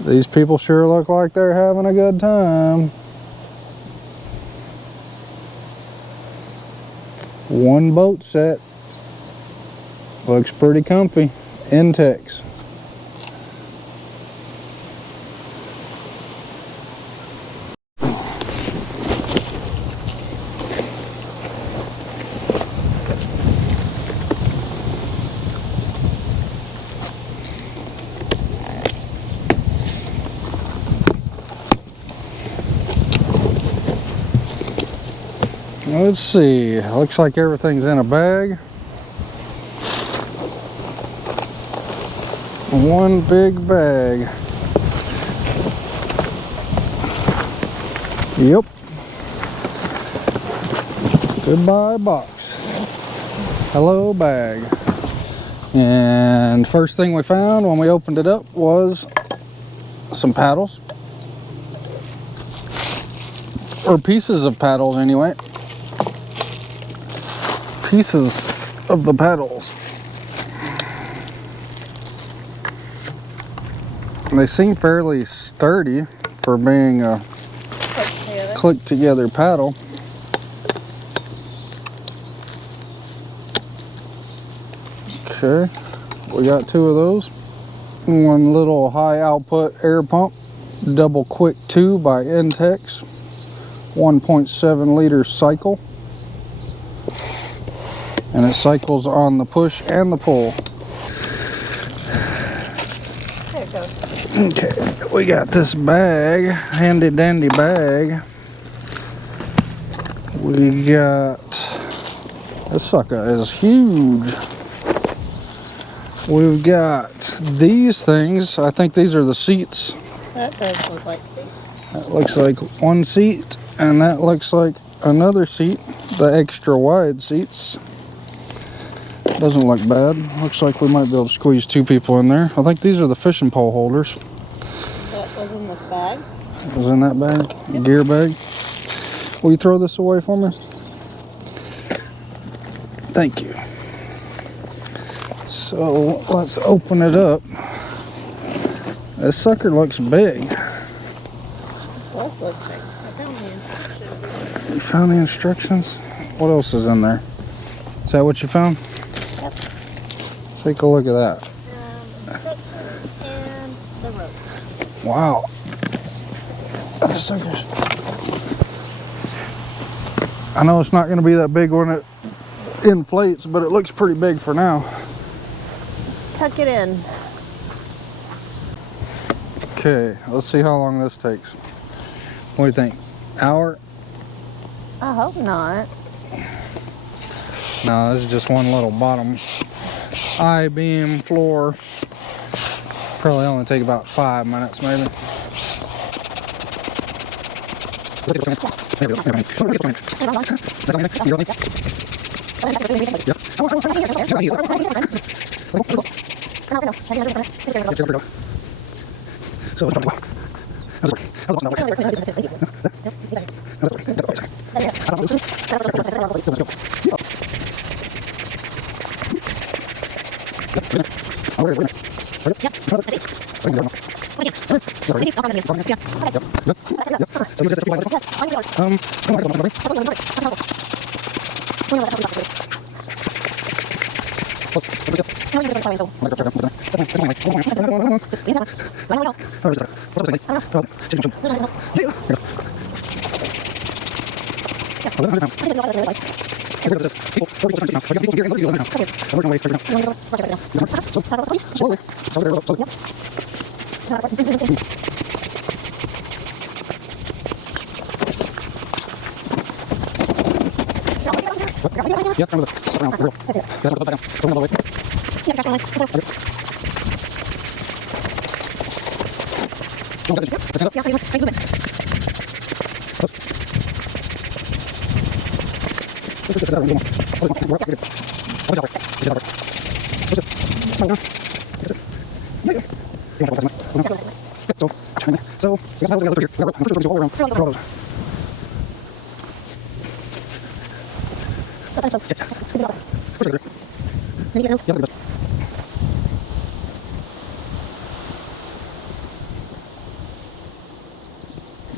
These people sure look like they're having a good time. One boat set. Looks pretty comfy. INTEX. Let's see, looks like everything's in a bag. One big bag. Yep. Goodbye box. Hello bag. And first thing we found when we opened it up was some paddles. Or pieces of paddles anyway. Pieces of the paddles. They seem fairly sturdy for being a click together paddle. Okay, we got two of those. One little high output air pump, double quick 2 by INTEX, 1.7 liter cycle. And it cycles on the push and the pull. There it goes. Okay, we got this bag, handy dandy bag. We got, this sucker is huge. We've got these things. I think these are the seats. That does look like seats. That looks like one seat, and that looks like another seat. The extra wide seats. Doesn't look bad. Looks like we might be able to squeeze 2 people in there. I think these are the fishing pole holders. That was in this bag? It was in that bag? Yep. Gear bag? Will you throw this away for me? Thank you. So let's open it up. This sucker looks big. It does look big. I found the instructions. You found the instructions? What else is in there? Is that what you found? Yep. Take a look at that. Instructions and the rope. Wow. This sucker's... I know it's not going to be that big when it inflates, but it looks pretty big for now. Tuck it in. Okay, let's see how long this takes. What do you think? Hour? I hope not. No, this is just one little bottom I-beam floor. Probably only take about 5 minutes maybe.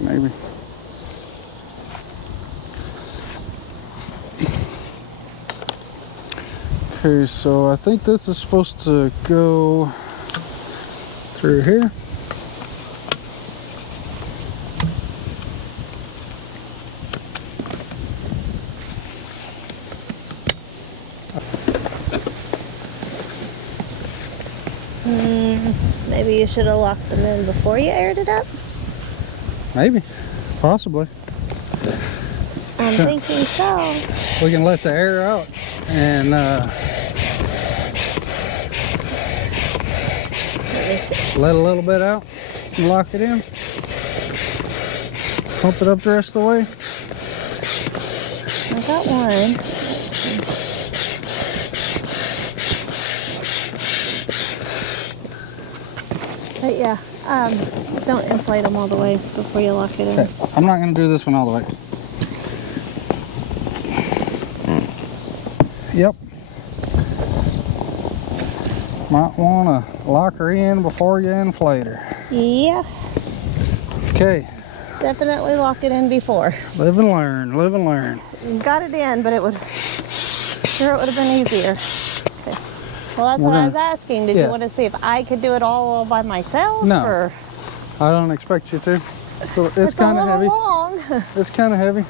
maybe. Okay, so I think this is supposed to go through here. Maybe you should have locked them in before you aired it up. Maybe, possibly. I'm thinking so. We can let the air out and let a little bit out, lock it in, pump it up the rest of the way. I got one. But yeah, don't inflate them all the way before you lock it in. Okay. I'm not going to do this one all the way. Yep. Might want to lock her in before you inflate her. Yeah, Okay. definitely lock it in before. Live and learn. Live and learn. Got it in, but it would have been easier. Okay. Well, that's what I was asking. Did you want to see if I could do it all by myself? No. Or? I don't expect you to. So it's It's kind a of little heavy. long. It's kind of heavy.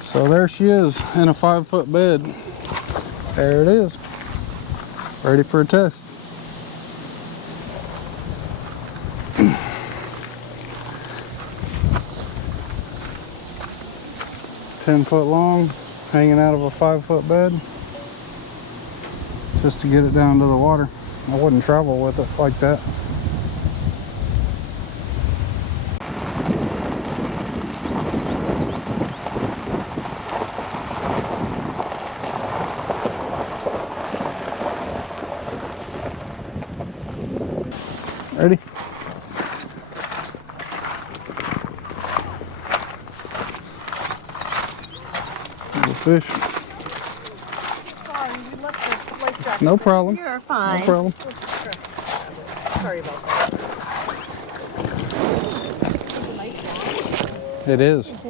So there she is in a 5-foot bed. There it is. Ready for a test. $10 long, hanging out of a 5-foot bed, just to get it down to the water. I wouldn't travel with it like that. Ready? Little fish. Sorry, you left the life jacket. No problem. You're fine. No problem. Sorry about that. It is. It is.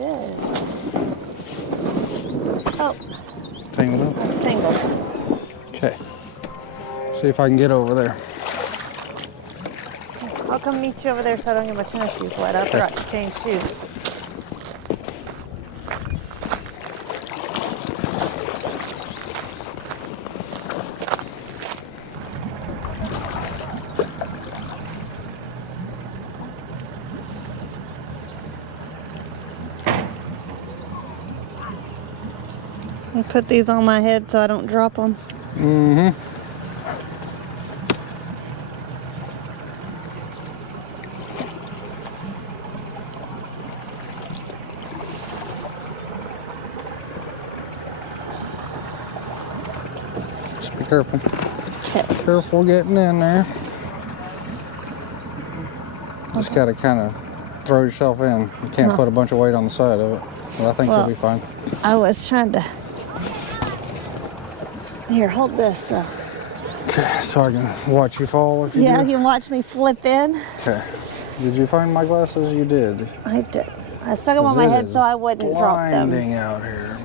Oh, Tangled up. that's tangled. Okay. See if I can get over there. I'll come meet you over there so I don't get my tennis shoes wet. I forgot to change shoes. I put these on my head so I don't drop them. Mm-hmm. Just be careful. Okay. Careful getting in there. Just gotta kind of throw yourself in. You can't put a bunch of weight on the side of it. But I think you'll be fine. I was trying to... Here, hold this. Okay, so I can watch you fall if you Yeah, do. you can watch me flip in. Okay. Did you find my glasses? You did. I did. I stuck them on my head so I wouldn't drop them. Blinding out here.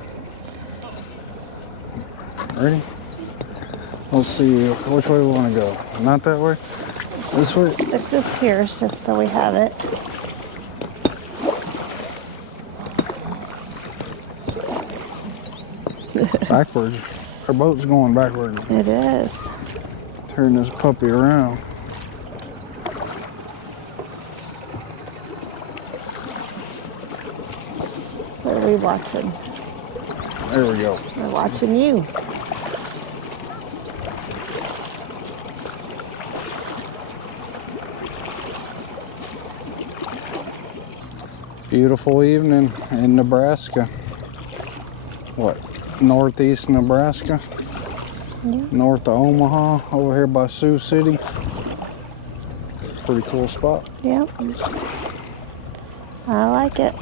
Ready? Let's see which way we want to go. Not that way? This way? Stick this here just so we have it. Backwards. Our boat's going backwards. It is. Turn this puppy around. What are we watching? There we go. We're watching you. Beautiful evening in Nebraska. What? Northeast Nebraska? Yeah. North of Omaha, over here by Sioux City. Pretty cool spot. Yep. I like it.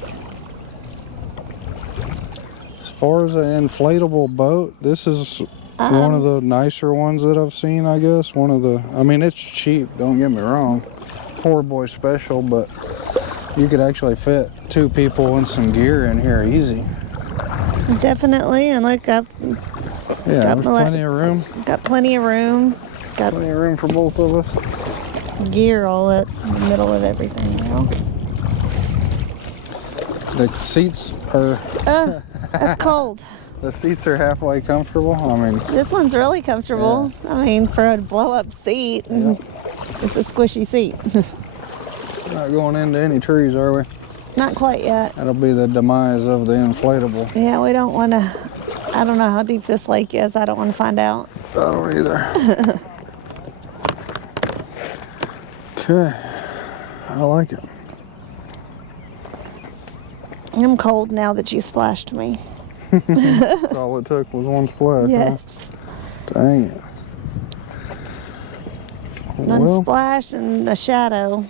It's far as an inflatable boat, this is one of the nicer ones that I've seen, I guess. One of the, I mean, it's cheap, don't get me wrong. Poor boy special, but you could actually fit 2 people and some gear in here easy. Definitely, and look, I've there's plenty of room. Got plenty of room. Got Plenty of room for both of us. Gear all in the middle of everything now. The seats are... That's cold. The seats are halfway comfortable. I mean... This one's really comfortable. Yeah. I mean, for a blow-up seat, it's a squishy seat. Not going into any trees, are we? Not quite yet. That'll be the demise of the inflatable. Yeah, we don't want to... I don't know how deep this lake is. I don't want to find out. I don't either. Okay. I like it. I'm cold now that you splashed me. All it took was one splash. Yes. Huh? Dang it. One splash and a shadow.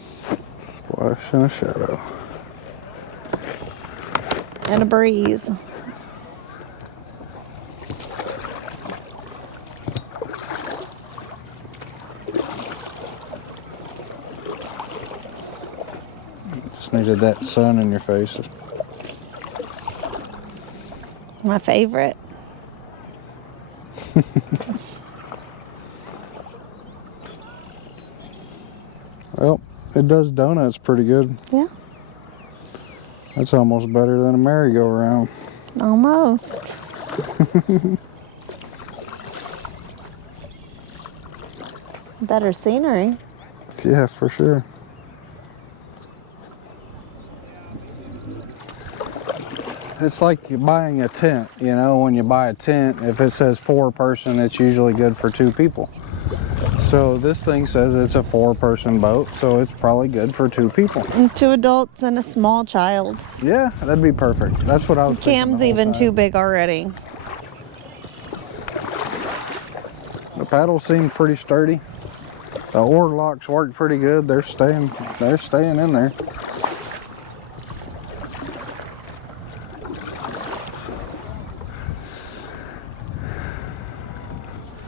Splash and a shadow. And a breeze. Just needed that sun in your face. My favorite. Well, it does donuts pretty good. Yeah. That's almost better than a merry-go-round. Almost. Better scenery. Yeah, for sure. It's like you're buying a tent, you know, when you buy a tent, if it says 4-person, it's usually good for 2 people. So this thing says it's a 4-person boat, so it's probably good for 2 people. And 2 adults and a small child. Yeah, that'd be perfect. That's what I was thinking. Cam's even too big already. The paddles seem pretty sturdy. The oar locks work pretty good. They're staying in there.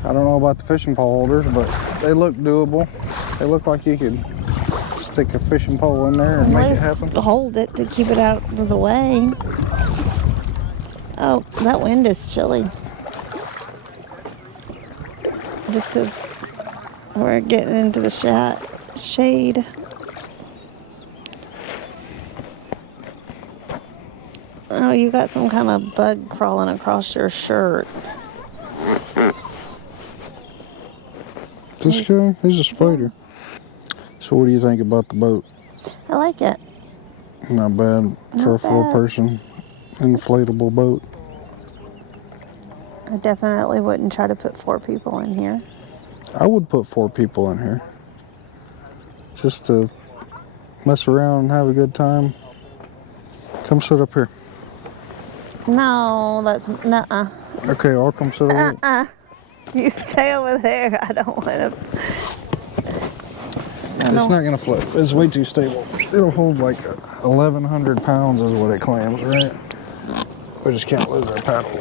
I don't know about the fishing pole holders, but they look doable. They look like you could stick a fishing pole in there and make it happen. Hold it to keep it out of the way. Oh, that wind is chilly. Just because we're getting into the shade. Oh, you got some kind of bug crawling across your shirt. This guy? He's a spider. So what do you think about the boat? I like it. Not bad for a 4-person inflatable boat. I definitely wouldn't try to put 4 people in here. I would put 4 people in here. Just to mess around and have a good time. Come sit up here. No, that's nuh-uh. Okay, I'll come sit over here. You stay over there. I don't want to. It's not gonna float. It's way too stable. It'll hold like 1,100 pounds is what it claims, right? We just can't lose our paddle.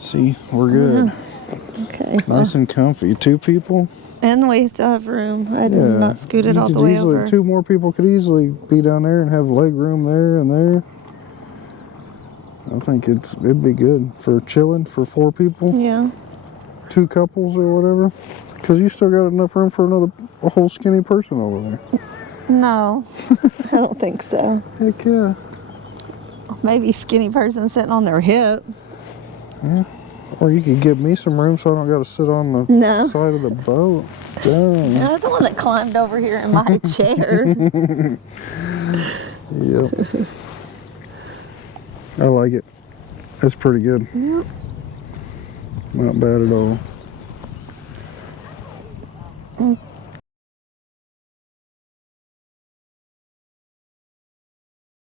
See, we're good. Okay. Nice and comfy. 2 people. And we still have room. I did not scoot it all the way over. 2 more people could easily be down there and have leg room there and there. I think it'd be good for chilling for 4 people. Yeah. 2 couples or whatever. Because you still got enough room for a whole skinny person over there. No, I don't think so. Heck yeah. Maybe skinny person sitting on their hip. Yeah. Or you could give me some room so I don't got to sit on the side of the boat. Dang. You're the one that climbed over here in my chair. Yep. I like it. It's pretty good. Yep. Not bad at all.